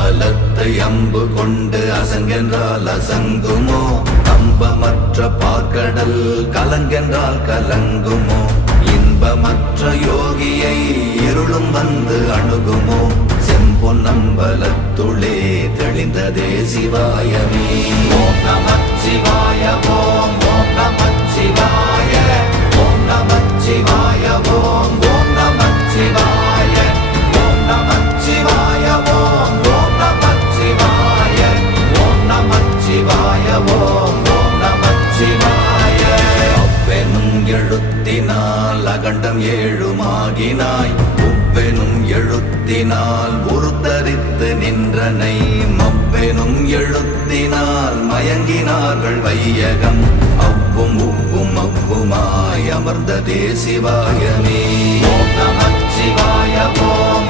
பலத்தை அம்பு கொண்டு அசங்கென்றால் அசங்குமோ? கம்பமற்ற பார்க்கடல் கலங்கென்றால் கலங்குமோ? இன்பமற்ற யோகியை இருளும் வந்து அணுகுமோ? செம்பொன்னம்பலத்துளே தெளிந்ததே சிவாயமே. ஓம் நமச்சிவாய ஓம் ஓம் நமச்சிவாய ஓம் நமச்சிவாய ஓம் ஓம் நமச்சிவாய ஓம் நமச்சிவாய ஓம் ஓம் நமச்சிவாய ஓம் நமச்சிவாய ஓம் ஓம் நமச்சிவாய. அவ்வெனும் எழுத்தினால் அகண்டம் ஏழுமாகினாய், உவ்வெனும் எழுத்தினால் உருத்தரித்து நின்றனை, மவ்வெனும் எழுத்தினால் மயங்கினார்கள் வையகம். அவ்வும் உவ்வும் அவ்வுமாய் அமர்ந்ததே சிவாயமே. ஓம் நமச்சிவாய ஓம்